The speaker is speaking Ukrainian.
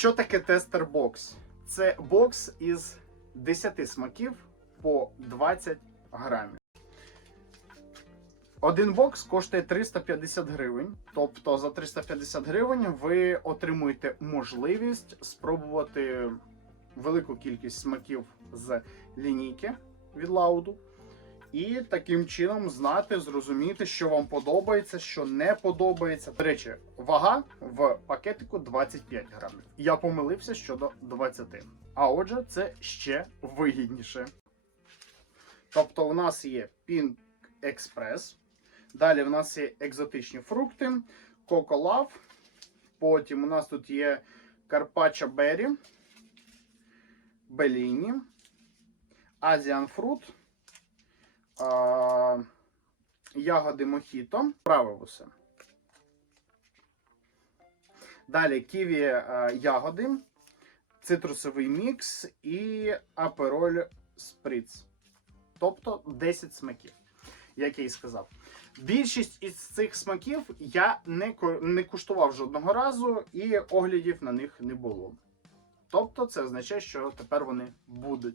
Що таке тестер бокс? Це бокс із 10 смаків по 20 грамів. Один бокс коштує 350 гривень. Тобто за 350 гривень ви отримуєте можливість спробувати велику кількість смаків з лінійки від лауду. І таким чином знати, зрозуміти, що вам подобається, що не подобається. До речі, вага в пакетику 25 грамів. Я помилився щодо 20. А отже, це ще вигідніше. Тобто, у нас є Pink Express. Далі в нас є екзотичні фрукти, Love. Потім у нас тут є Карпача Беррі, Беліні, Asian Fruit, а, ягоди Мохіто, правивуси. Далі ківі а, ягоди, цитрусовий мікс і апероль сприц. Тобто 10 смаків, як я і сказав. Більшість із цих смаків я не, не куштував жодного разу, і оглядів на них не було. Тобто, це означає, що тепер вони будуть.